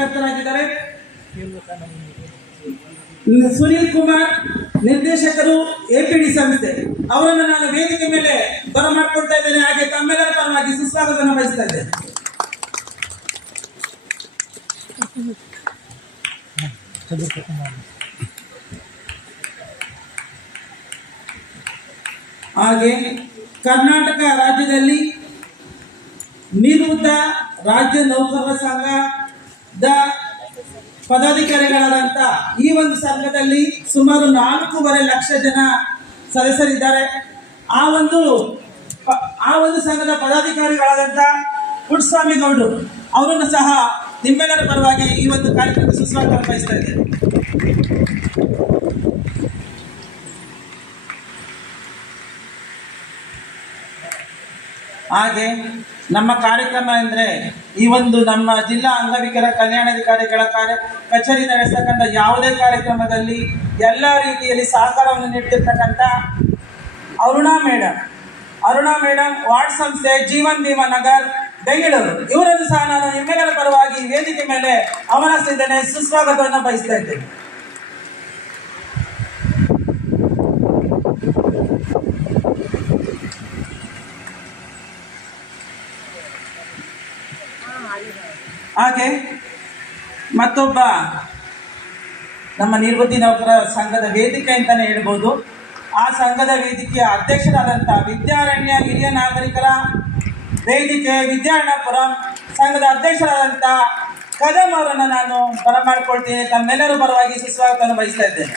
ಕಾರ್ಯಕರ್ತರಾಗಿದ್ದಾರೆ. ಸುನೀಲ್ ಕುಮಾರ್, ನಿರ್ದೇಶಕರು, APD ಸಂಸ್ಥೆ, ಅವರನ್ನು ನಾನು ವೇದಿಕೆ ಮೇಲೆ ಬರಮಾಡಿಕೊಳ್ತಾ ಇದ್ದೇನೆ. ಹಾಗೆ ತಮ್ಮೆಲ್ಲರ ಪರವಾಗಿ ಸುಸ್ವಾಗತವನ್ನು ಬಯಸ್ತಾ ಇದ್ದೇನೆ. ಹಾಗೆ ಕರ್ನಾಟಕ ರಾಜ್ಯದಲ್ಲಿ ನಿವೃತ್ತ ರಾಜ್ಯ ನೌಕರರ ಸಂಘದ ಪದಾಧಿಕಾರಿಗಳಾದಂಥ ಈ ಒಂದು ಸಂಘದಲ್ಲಿ ಸುಮಾರು 4.5 ಲಕ್ಷ ಜನ ಸದಸ್ಯರಿದ್ದಾರೆ. ಆ ಒಂದು ಸಂಘದ ಪದಾಧಿಕಾರಿಗಳಾದಂಥ ಪುಟ್ಟಸ್ವಾಮಿ ಗೌಡರು ಅವರನ್ನು ಸಹ ನಿಮ್ಮೆಲ್ಲರ ಪರವಾಗಿ ಈ ಒಂದು ಕಾರ್ಯಕ್ರಮಕ್ಕೆ ಸುಸ್ವಾಗತ ಬಯಸ್ತಾ ಇದ್ದೇನೆ. ಹಾಗೆ ನಮ್ಮ ಕಾರ್ಯಕ್ರಮ ಅಂದರೆ ಈ ಒಂದು ನಮ್ಮ ಜಿಲ್ಲಾ ಅಂಗವಿಕಲ ಕಲ್ಯಾಣಾಧಿಕಾರಿಗಳ ಕಚೇರಿ ನಡೆಸ್ತಕ್ಕಂಥ ಯಾವುದೇ ಕಾರ್ಯಕ್ರಮದಲ್ಲಿ ಎಲ್ಲ ರೀತಿಯಲ್ಲಿ ಸಹಕಾರವನ್ನು ನೀಡ್ತಿರ್ತಕ್ಕಂಥ ಅರುಣಾ ಮೇಡಮ್ ವಾರ್ಡ್ ಸಂಸ್ಥೆ ಜೀವನ್ ಭೀಮಾ ನಗರ್ ಬೆಂಗಳೂರು, ಇವರನ್ನು ಸಹ ನಾನು ನಿಮ್ಮೆಲ್ಲರ ಪರವಾಗಿ ವೇದಿಕೆ ಮೇಲೆ ಆಹ್ವಾನಿಸಿದ್ದೇನೆ, ಸುಸ್ವಾಗತವನ್ನು ಬಯಸ್ತಾ ಇದ್ದೇನೆ. ಹಾಗೆ ಮತ್ತೊಬ್ಬ ನಮ್ಮ ನಿವೃತ್ತಿ ನೌಕರ ಸಂಘದ ವೇದಿಕೆ ಅಂತಾನೆ ಹೇಳ್ಬೋದು. ಆ ಸಂಘದ ವೇದಿಕೆಯ ಅಧ್ಯಕ್ಷರಾದಂಥ ವಿದ್ಯಾರಣ್ಯ ಹಿರಿಯ ನಾಗರಿಕರ ವೇದಿಕೆ ವಿದ್ಯಾರಣ್ಯಪುರಂ ಸಂಘದ ಅಧ್ಯಕ್ಷರಾದಂಥ ಕದಂ ಅವರನ್ನು ನಾನು ಬರಮಾಡಿಕೊಳ್ತೀನಿ. ತಮ್ಮೆಲ್ಲರ ಪರವಾಗಿ ಸುಸ್ವಾಗತವನ್ನು ಬಯಸ್ತಾ ಇದ್ದೇನೆ.